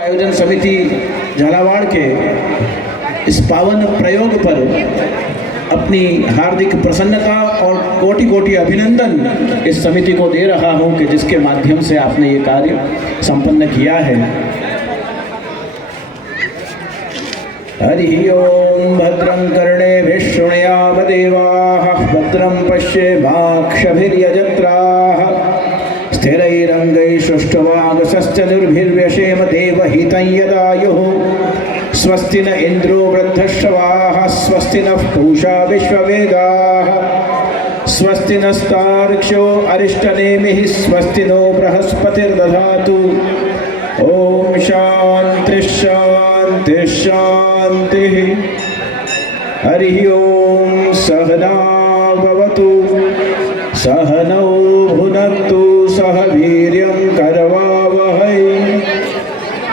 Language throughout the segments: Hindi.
आयोजन समिति झालावाड़ के इस पावन प्रयोग पर अपनी हार्दिक प्रसन्नता और कोटि कोटि अभिनंदन इस समिति को दे रहा हूं कि जिसके माध्यम से आपने ये कार्य संपन्न किया है। हरि ओम। भद्रं कर्णेभिः शृणुयाम देवाः, भद्रं पश्येमाक्षभिर्यजत्राः, स्थिरैरङ्गैः देवहितं यदायुः। स्वस्ति न इन्द्रो वृद्धश्रवाः, स्वस्ति नः पूषा विश्ववेदाः, स्वस्ति नस्तार्क्ष्यो अरिष्टनेमिः, स्वस्ति नो बृहस्पतिर्दधातु। ओम शांति शांति शांति। हरि ओम। सहना भवतु, सहनौ भुनक्तु, सह वीर्यं करवावहै,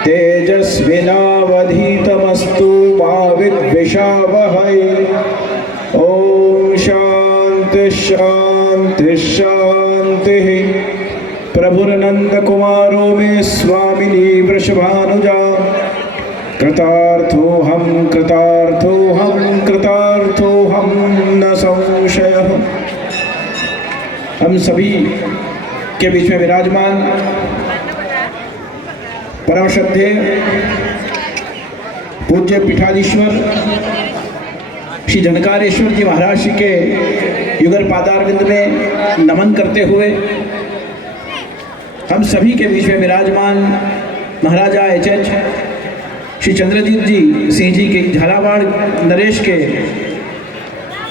तेजस्विनावधीतमस्तु मा विद्विषावहै। ओम शांति शांति शांति। प्रभुर्नंद कुमारो मे स्वामिनी वृषभानुजा, कृतार्थोऽहं कृतार्थोऽहं कृतार्थोऽहं न संशयः। हम सभी के बीच में विराजमान परम श्रद्धेय पूज्य पीठाधीश्वर श्री झनकारेश्वर जी महाराज जी के युगल पादारविंद में नमन करते हुए हम सभी के बीच में विराजमान महाराजा एच.एच. श्री चंद्रजीत जी सिंह जी के झालावाड़ नरेश के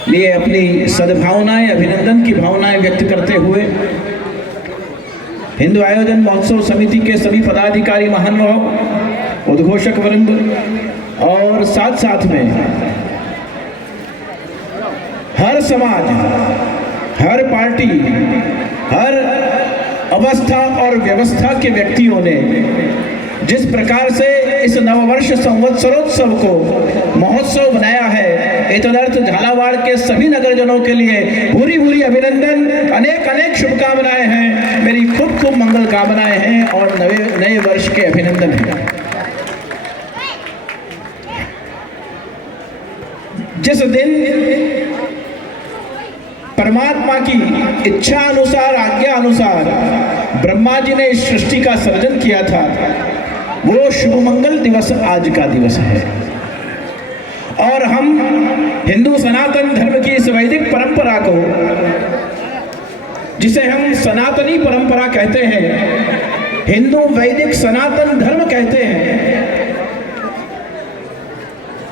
लिए अपनी सद्भावनाएं, अभिनंदन की भावनाएं व्यक्त करते हुए हिंदू आयोजन महोत्सव समिति के सभी पदाधिकारी, महानुभाव, उद्घोषक वृंद और साथ साथ में हर समाज, हर पार्टी, हर अवस्था और व्यवस्था के व्यक्तियों ने जिस प्रकार से इस नववर्ष संवत्सरोत्सव को महोत्सव बनाया है, तदर्थ झालावाड़ के सभी नगरजनों के लिए भूरी भूरी अभिनंदन, अनेक अनेक शुभकामनाएं हैं, मेरी खूब खूब मंगल कामनाएं हैं और नए वर्ष के अभिनंदन हैं। जिस दिन परमात्मा की इच्छा अनुसार, आज्ञा अनुसार ब्रह्मा जी ने इस सृष्टि का सृजन किया था, वो शुभ मंगल दिवस आज का दिवस है। और हम हिंदू सनातन धर्म की इस वैदिक परंपरा को, जिसे हम सनातनी परंपरा कहते हैं, हिंदू वैदिक सनातन धर्म कहते हैं,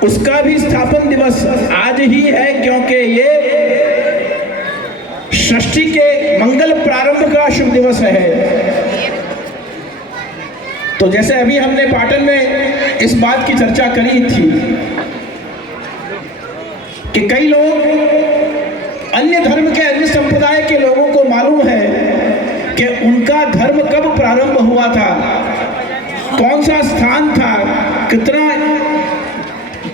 उसका भी स्थापन दिवस आज ही है, क्योंकि ये सृष्टि के मंगल प्रारंभ का शुभ दिवस है। तो जैसे अभी हमने पाटन में इस बात की चर्चा करी थी कि कई लोग, अन्य धर्म के, अन्य संप्रदाय के लोगों को मालूम है कि उनका धर्म कब प्रारंभ हुआ था, कौन सा स्थान था,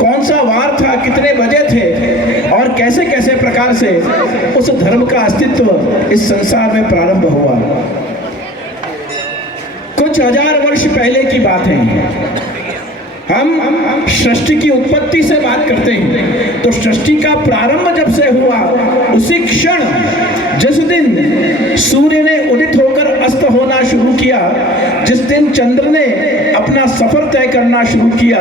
कौन सा वार था, कितने बजे थे और कैसे कैसे प्रकार से उस धर्म का अस्तित्व इस संसार में प्रारंभ हुआ। कुछ हजार वर्ष पहले की बात है। हम सृष्टि की उत्पत्ति से बात करते हैं, तो सृष्टि का प्रारंभ जब से हुआ, उसी क्षण जिस दिन सूर्य ने उदित होकर अस्त होना शुरू किया, जिस दिन चंद्र ने अपना सफर तय करना शुरू किया,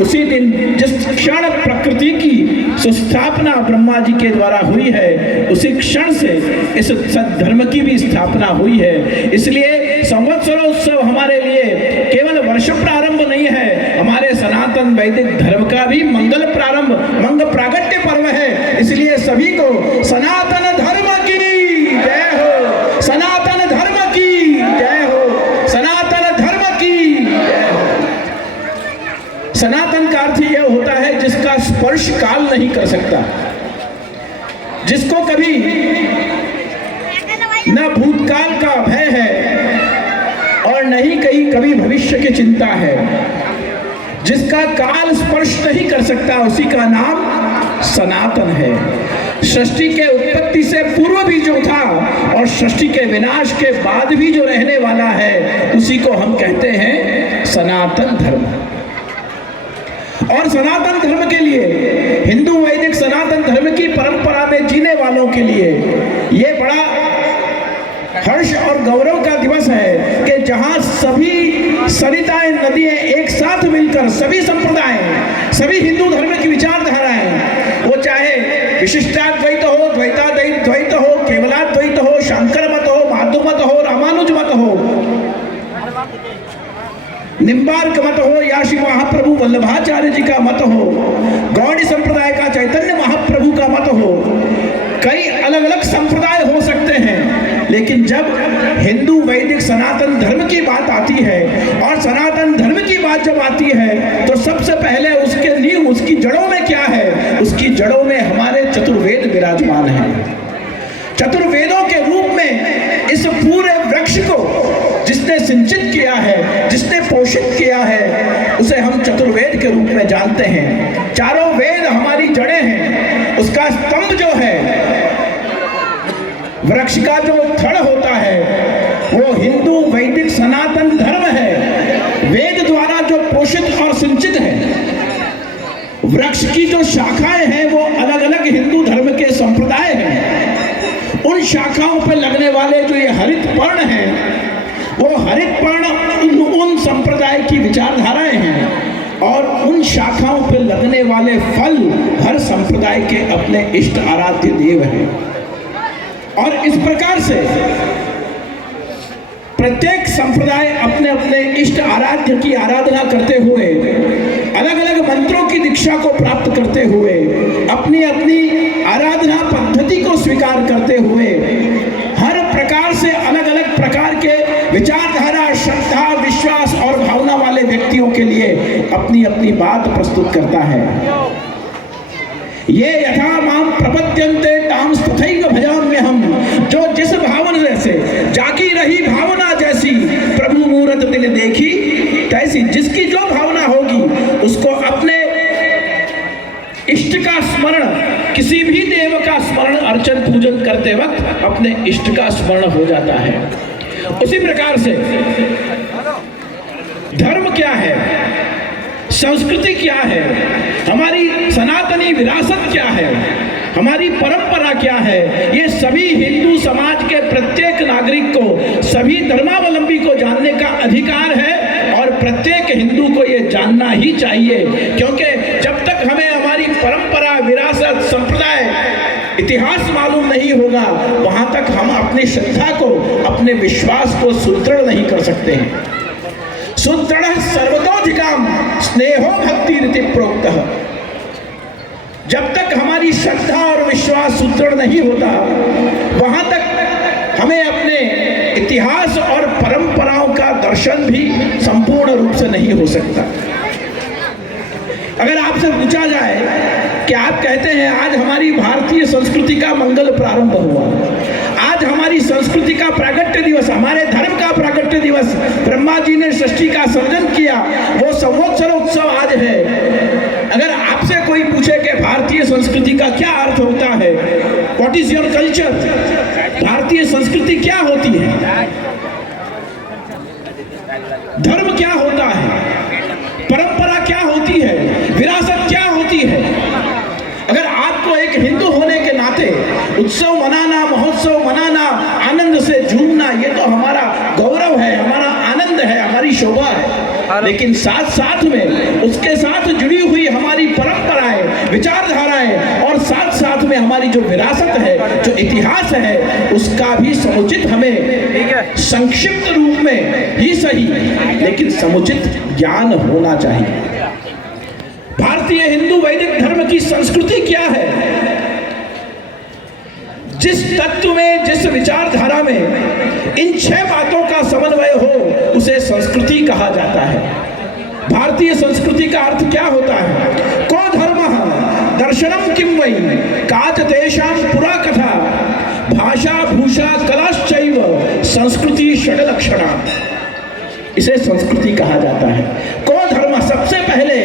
उसी दिन जिस क्षण प्रकृति की सुस्थापना ब्रह्मा जी के द्वारा हुई है, उसी क्षण से इस सद्धर्म की भी स्थापना हुई है। इसलिए संवत्सरोत्सव हमारे लिए केवल वर्ष प्रारंभ नहीं है, हमारे सनातन वैदिक धर्म का भी मंगल प्रारंभ, मंगल प्रागट्य पर्व है। इसलिए सभी को सनातन धर्म की जय हो, सनातन धर्म की जय हो, सनातन धर्म की जय हो। सनातन का अर्थ यह होता है जिसका स्पर्श काल नहीं कर सकता, जिसको कभी न भूतकाल का भय है और नहीं कहीं कभी भविष्य की चिंता है, जिसका काल स्पर्श नहीं कर सकता, उसी का नाम सनातन है। सृष्टि के उत्पत्ति से पूर्व भी जो था और सृष्टि के विनाश के बाद भी जो रहने वाला है, उसी को हम कहते हैं सनातन धर्म। और सनातन धर्म के लिए, हिंदू वैदिक सनातन धर्म की परंपरा में जीने वालों के लिए ये बड़ा हर्ष और गौरव का दिवस है कि जहां सभी सरिताएं नदियां एक साथ मिलकर सभी संप्रदाय, सभी हिंदू धर्म की विचारधाराएं, वो चाहे विशिष्टाद्वैत हो, द्वैत हो, केवलाद्वैत हो, शंकर मत हो, माधव मत हो, रामानुज मत हो, निम्बार्क मत हो, या श्री महाप्रभु वल्लभाचार्य जी का मत हो, गौड़ संप्रदाय का चैतन्य महाप्रभु का मत हो, कई अलग अलग संप्रदाय हो सकते हैं, लेकिन जब हिंदू वैदिक सनातन धर्म की बात आती है और सनातन धर्म की बात जब आती है तो सबसे पहले उसके नींव, उसकी जड़ों में क्या है? उसकी जड़ों में हमारे चतुर्वेद विराजमान हैं। चतुर्वेदों के रूप में इस पूरे वृक्ष को जिसने सिंचित किया है, जिसने पोषित किया है, उसे हम चतुर्वेद के रूप में जानते हैं। चारों वेद हमारी जड़ें हैं। उसका स्तंभ जो है, वृक्ष का जो थड़ होता है, वो हिंदू वैदिक सनातन धर्म है, वेद द्वारा जो पोषित और सिंचित है। वृक्ष की जो शाखाएं हैं वो अलग अलग हिंदू धर्म के संप्रदाय हैं। उन शाखाओं पर लगने वाले जो ये हरित पर्ण हैं, वो हरित पर्ण उन संप्रदाय की विचारधाराएं हैं, और उन शाखाओं पर लगने वाले फल हर संप्रदाय के अपने इष्ट आराध्य देव हैं। और इस प्रकार से प्रत्येक संप्रदाय अपने अपने इष्ट आराध्य की आराधना करते हुए, अलग अलग मंत्रों की दीक्षा को प्राप्त करते हुए, अपनी अपनी आराधना पद्धति को स्वीकार करते हुए, हर प्रकार से अलग अलग प्रकार के विचारधारा, श्रद्धा, विश्वास और भावना वाले व्यक्तियों के लिए अपनी अपनी बात प्रस्तुत करता है। ये यथा माम प्रपद्यन्ते ताम तथैव भजाम्यहम्, जो जिस भावना से जागी रही भावना जैसी प्रभु मूरत दिल देखी तैसी, जिसकी जो भावना होगी उसको अपने इष्ट का स्मरण, किसी भी देव का स्मरण अर्चन पूजन करते वक्त अपने इष्ट का स्मरण हो जाता है। उसी प्रकार से धर्म क्या है, संस्कृति क्या है, हमारी सनातनी विरासत क्या है, हमारी परंपरा क्या है, ये सभी हिंदू समाज के प्रत्येक नागरिक को, सभी धर्मावलंबी को जानने का अधिकार है। और प्रत्येक हिंदू को ये जानना ही चाहिए, क्योंकि जब तक हमें हमारी परंपरा, विरासत, संप्रदाय, इतिहास मालूम नहीं होगा, वहां तक हम अपनी श्रद्धा को, अपने विश्वास को सुदृढ़ नहीं कर सकते हैं। सुदृढ़ सर्वतोधिकाम स्नेहो भक्ति रीति प्रोक्तः। जब तक हमारी श्रद्धा और विश्वास सुदृढ़ नहीं होता, वहां तक हमें अपने इतिहास और परंपराओं का दर्शन भी संपूर्ण रूप से नहीं हो सकता। अगर आपसे पूछा जाए कि आप कहते हैं आज हमारी भारतीय संस्कृति का मंगल प्रारंभ हुआ, आज हमारी संस्कृति का प्रागट्य दिवस, हमारे धर्म का प्रागट्य दिवस, ब्रह्मा जी ने सृष्टि का सर्जन किया, वो संवत्सर उत्सव आज है। अगर आपसे कोई पूछे कि भारतीय संस्कृति का क्या अर्थ होता है, व्हाट इज योर कल्चर, भारतीय संस्कृति क्या होती है, धर्म क्या होता है, परंपरा क्या होती है, विरासत क्या होती है, अगर आपको एक हिंदू होने के नाते उत्सव मनाना, महोत्सव मनाना, आनंद से झूमना, ये तो हमारा गौरव है, हमारा आनंद है, हमारी शोभा है, लेकिन साथ साथ में उसके साथ जुड़ी हुई हमारी परंपराएं, विचारधाराएं, और साथ साथ में हमारी जो विरासत है, जो इतिहास है, उसका भी समुचित हमें संक्षिप्त रूप में ही सही, लेकिन समुचित ज्ञान होना चाहिए। भारतीय हिंदू वैदिक धर्म की संस्कृति क्या है? जिस तत्व में, जिस विचारधारा में इन 6 बातों का समन्वय हो, उसे संस्कृति कहा जाता है। भारतीय संस्कृति का अर्थ क्या होता है? को धर्मः दर्शनम किम वै काच तेषां पुरा कथा भाषा भूषा कलाश्चैव संस्कृति षड्लक्षणा। इसे संस्कृति कहा जाता है। को धर्म, सबसे पहले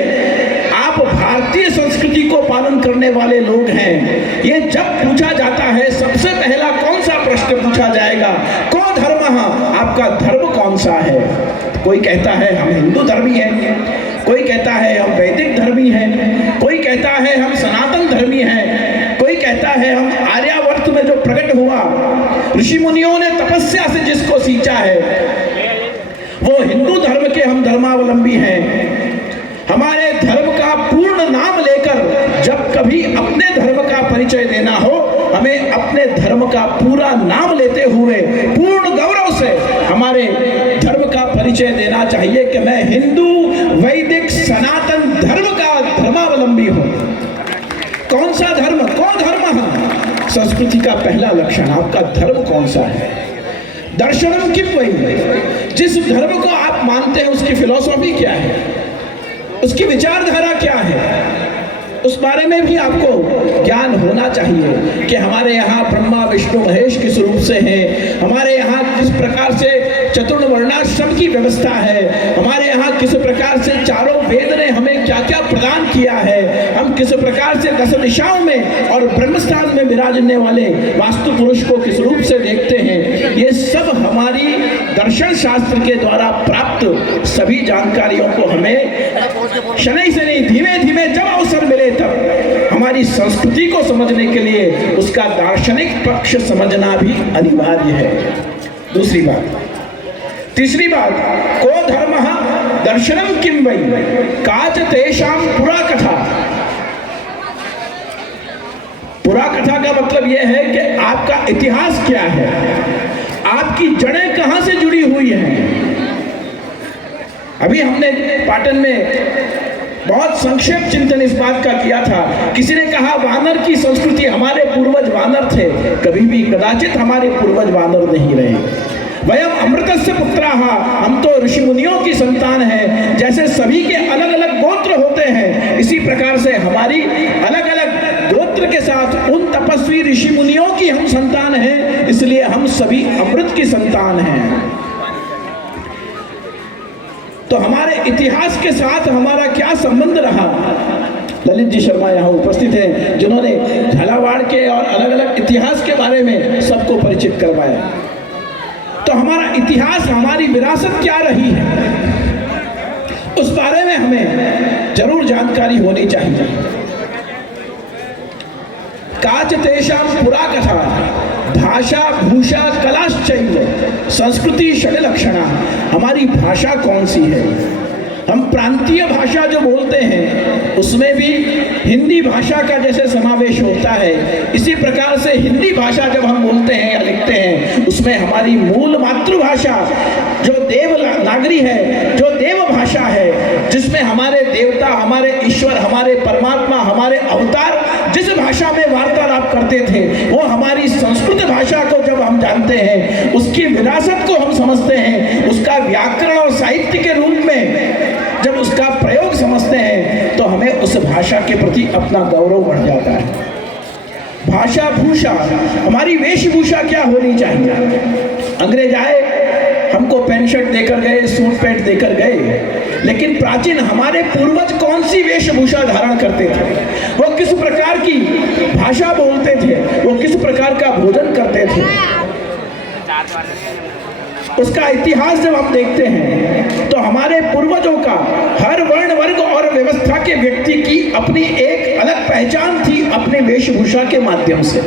आप भारतीय संस्कृति को पालन करने वाले लोग हैं, ये जब पूछा जाता है सबसे पहला कौन सा प्रश्न पूछा जाएगा, को धर्म, आपका धर्म कौन सा है। कोई कहता है हम हिंदू धर्मी हैं, कोई कहता है हम वैदिक धर्मी हैं, कोई कहता है हम सनातन धर्मी हैं, कोई कहता है हम आर्यावर्त में जो प्रकट हुआ ऋषि मुनियों ने तपस्या से जिसको सींचा है वो हिंदू धर्म के हम धर्मावलंबी हैं। हमारे धर्म का पूर्ण नाम लेकर जब कभी अपने धर्म का परिचय देना हो, हमें अपने धर्म का पूरा नाम लेते हुए पूर्ण गौरव से हमारे धर्म का परिचय देना चाहिए कि मैं हिंदू वैदिक सनातन धर्म का धर्मावलंबी हूं। कौन सा धर्म, कौन धर्म है? संस्कृति का पहला लक्षण, आपका धर्म कौन सा है। दर्शनम किम वही, जिस धर्म को आप मानते हैं उसकी फिलॉसफी क्या है, उसकी विचारधारा क्या है, उस बारे में भी आपको ज्ञान होना चाहिए कि हमारे यहाँ ब्रह्मा विष्णु महेश किस रूप से हैं, हमारे यहाँ किस प्रकार से चतुर्ण वर्णाश्रम की व्यवस्था है, हमारे यहाँ किस प्रकार से चारों वेद ने हमें क्या क्या प्रदान किया है, हम किस प्रकार से दस दिशाओं में और ब्रह्मस्थान में विराजने वाले वास्तु पुरुष को किस रूप से देखते हैं। ये सब हमारी दर्शन शास्त्र के द्वारा प्राप्त सभी जानकारियों को हमें शनै शनै धीमे धीमे जब अवसर मिले तब हमारी संस्कृति को समझने के लिए उसका दार्शनिक पक्ष समझना भी अनिवार्य है। दूसरी बात, तीसरी बात, को धर्मः दर्शनम किम वै काच तेषां पुरा कथा। पुरा कथा का मतलब यह है कि आपका इतिहास क्या है, आपकी जड़ें कहां से जुड़ी हुई हैं। अभी हमने पाटन में बहुत संक्षेप चिंतन इस बात का किया था। किसी ने कहा वानर की संस्कृति, हमारे पूर्वज वानर थे। कभी भी कदाचित हमारे पूर्वज वानर नहीं रहे। वयम अमृतस्य पुत्राः, हम तो ऋषि मुनियों की संतान हैं। जैसे सभी के अलग अलग गोत्र होते हैं, इसी प्रकार से हमारी अलग अलग गोत्र के साथ उन तपस्वी ऋषि मुनियों की हम संतान हैं, इसलिए हम सभी अमृत की संतान हैं। तो हमारे इतिहास के साथ हमारा क्या संबंध रहा। ललित जी शर्मा यहाँ उपस्थित हैं जिन्होंने झालावाड़ के और अलग अलग इतिहास के बारे में सबको परिचित करवाया। तो हमारा इतिहास, हमारी विरासत क्या रही है, उस बारे में हमें जरूर जानकारी होनी चाहिए। काच तेषां पुरा कथा भाषा भूषा कलाश्चैव संस्कृति षड्लक्षणा। हमारी भाषा कौन सी है। हम प्रांतीय भाषा जो बोलते हैं उसमें भी हिंदी भाषा का जैसे समावेश होता है, इसी प्रकार से हिंदी भाषा जब हम बोलते हैं या लिखते हैं उसमें हमारी मूल मातृभाषा जो देवनागरी है, जो देव भाषा है, जिसमें हमारे देवता, हमारे ईश्वर, हमारे परमात्मा, हमारे अवतार जिस भाषा में वार्तालाप करते थे, वो हमारी संस्कृत भाषा को जब हम जानते हैं, उसकी विरासत को हम समझते हैं, उसका व्याकरण और साहित्य के रूप में जब उसका प्रयोग समझते हैं तो हमें उस भाषा के प्रति अपना गौरव बढ़ जाता है। भाषा भूषा, हमारी वेशभूषा क्या होनी चाहिए। अंग्रेज आए, हमको पैंट शर्ट देकर गए, सूट पैंट देकर गए, लेकिन प्राचीन हमारे पूर्वज कौन सी वेशभूषा धारण करते थे, वो किस प्रकार की भाषा बोलते थे, वो किस प्रकार का भोजन करते थे, उसका इतिहास जब हम देखते हैं तो हमारे पूर्वजों का हर वर्ण वर्ग और व्यवस्था के व्यक्ति की अपनी एक अलग पहचान थी अपने वेशभूषा के माध्यम से।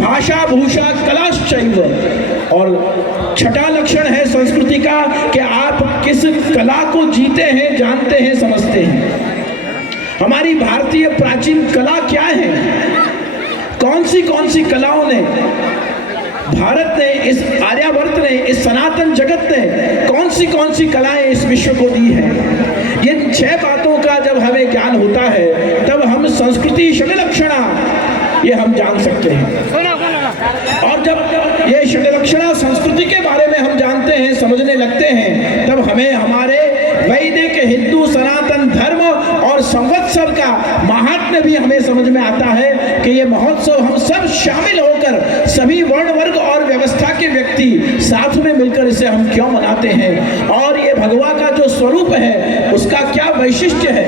भाषा भूषा कलाश्चैव, और छठा लक्षण है संस्कृति का कि आप किस कला को जीते हैं, जानते हैं, समझते हैं। हमारी भारतीय प्राचीन कला क्या है, कौन सी कलाओं ने भारत ने, इस आर्यावर्त ने, इस सनातन जगत ने कौन सी कलाएं इस विश्व को दी हैं। ये 6 बातों का जब हमें ज्ञान होता है तब हम संस्कृति षड्लक्षणा ये हम जान सकते हैं। और जब ये षड्लक्षणा संस्कृति के बारे में हम जानते हैं, समझने लगते हैं, तब हमें हमारे वैदिक हिंदू सनातन धर्म और संवत्सर का महात्म्य भी हमें समझ में आता है कि ये महोत्सव हम सब शामिल होकर सभी वर्ण वर्ग और व्यवस्था के व्यक्ति साथ में मिलकर इसे हम क्यों मनाते हैं, और ये भगवा का जो स्वरूप है उसका क्या वैशिष्ट्य है।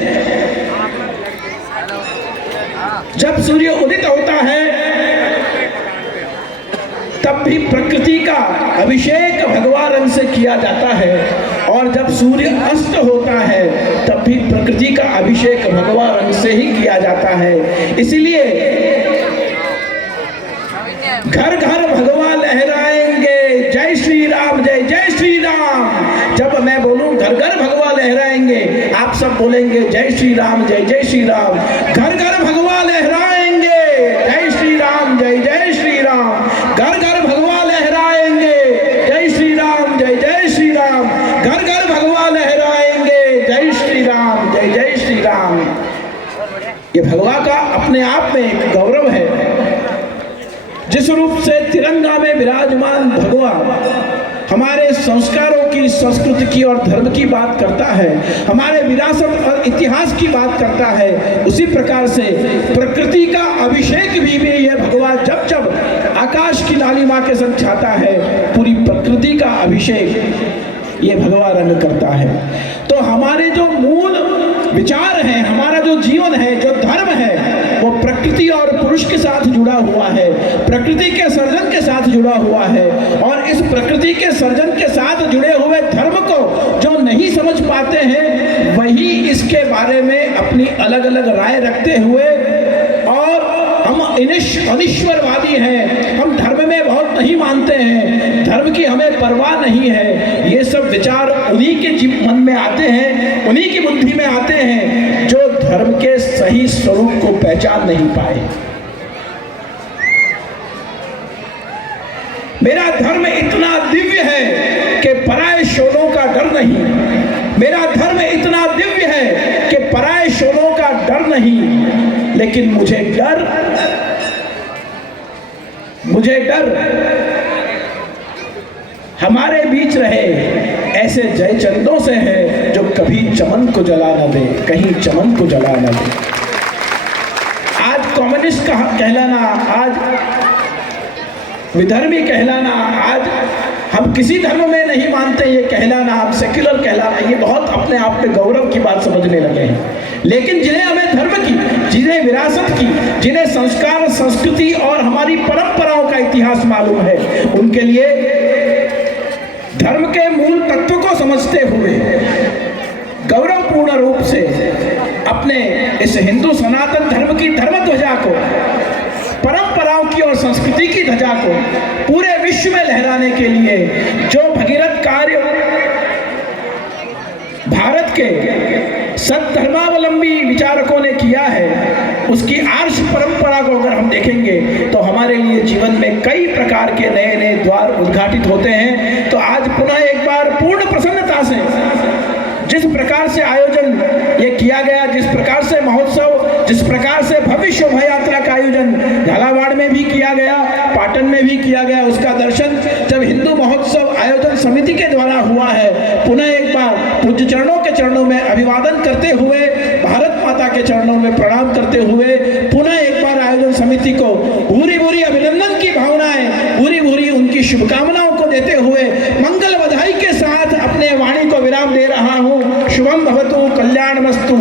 जब सूर्य उदित होता है तब भी प्रकृति का अभिषेक भगवा रंग से किया जाता है, और जब सूर्य अस्त होता है तब भी प्रकृति का अभिषेक भगवा रंग से ही किया जाता है। इसलिए घर घर भगवा लहराएंगे, जय श्री राम, जय जय श्री राम। जब मैं बोलूं घर घर भगवा लहराएंगे, आप सब बोलेंगे जय श्री राम, जय जय श्री राम। घर घर भगवा लहराएंगे, जय श्री राम, जय जय श्री राम। घर घर भगवा लहराएंगे, जय श्री राम, जय जय श्री राम। घर घर भगवा लहराएंगे, जय श्री राम, जय जय श्री राम। ये भगवा का अपने आप में एक गौरव है। जिस रूप से तिरंगा में विराजमान भगवा हमारे संस्कारों की, संस्कृति की और धर्म की बात करता है, हमारे विरासत और इतिहास की बात करता है, उसी प्रकार से प्रकृति का अभिषेक भी यह भगवा जब जब आकाश की लालिमा के संग छाता है, पूरी प्रकृति का अभिषेक ये भगवा रंग करता है। तो हमारे जो मूल विचार हैं, हमारा जो जीवन है, जो धर्म है, वो प्रकृति और पुरुष के साथ जुड़ा हुआ है, प्रकृति के सर्जन के साथ जुड़ा हुआ है। और इस प्रकृति के सर्जन के साथ जुड़े हुए धर्म को जो नहीं समझ पाते हैं, वही इसके बारे में अपनी अलग अलग राय रखते हुए, और हम अनिश्वरवादी हैं, हम धर्म में बहुत नहीं मानते हैं, धर्म की हमें परवाह नहीं है, ये सब विचार उन्हीं के मन में आते हैं, उन्हीं की बुद्धि में आते हैं जो धर्म के सही स्वरूप को पहचान नहीं पाए। मेरा धर्म इतना दिव्य है कि पराये शोलों का डर नहीं। मेरा धर्म इतना दिव्य है कि पराये शोलों का डर नहीं। लेकिन मुझे डर हमारे बीच रहे ऐसे जयचंदों से है जो कभी चमन को जला न दे, कहीं चमन को जला न दे। आज कम्युनिस्ट का कहलाना, आज विधर्मी कहलाना, आज हम किसी धर्म में नहीं मानते ये कहलाना, हम सेक्युलर कहलाना, ये बहुत अपने आप में गौरव की बात समझने लगे हैं। लेकिन जिन्हें हमें धर्म की, जिन्हें विरासत की, जिन्हें संस्कार, संस्कृति और हमारी परंपराओं का इतिहास मालूम है, उनके लिए धर्म के मूल तत्व को समझते हुए गौरवपूर्ण रूप से अपने इस हिंदू सनातन धर्म की धर्म ध्वजा को, परंपराओं की और संस्कृति की ध्वजा को पूरे विश्व में लहराने के लिए जो भगीरथ कार्य भारत के सद्धर्मावलंबी विचारकों ने किया है, उसकी आर्ष परंपरा को अगर हम देखेंगे तो हमारे लिए जीवन में कई प्रकार के नए नए द्वार उद्घाटित होते हैं। तो आज पुनः एक बार पूर्ण प्रसन्नता से जिस प्रकार से आयोजन ये किया गया, जिस प्रकार से महोत्सव, जिस प्रकार से भव्य शोभा यात्रा का आयोजन झालावाड़ में भी किया गया, पाटन में भी किया गया, उसका दर्शन जब हिंदू महोत्सव आयोजन समिति के द्वारा हुआ है, पुनः एक बार पूज्य चरणों के चरणों में अभिवादन करते हुए, भारत माता के चरणों में प्रणाम करते हुए, पुनः एक बार आयोजन समिति को भूरी भूरी अभिनंदन की भावनाएं, भूरी भूरी उनकी शुभकामनाओं को देते हुए मंगल बधाई के साथ अपने वाणी को विराम दे रहा हूँ। शुभम भवतु, कल्याणमस्तु।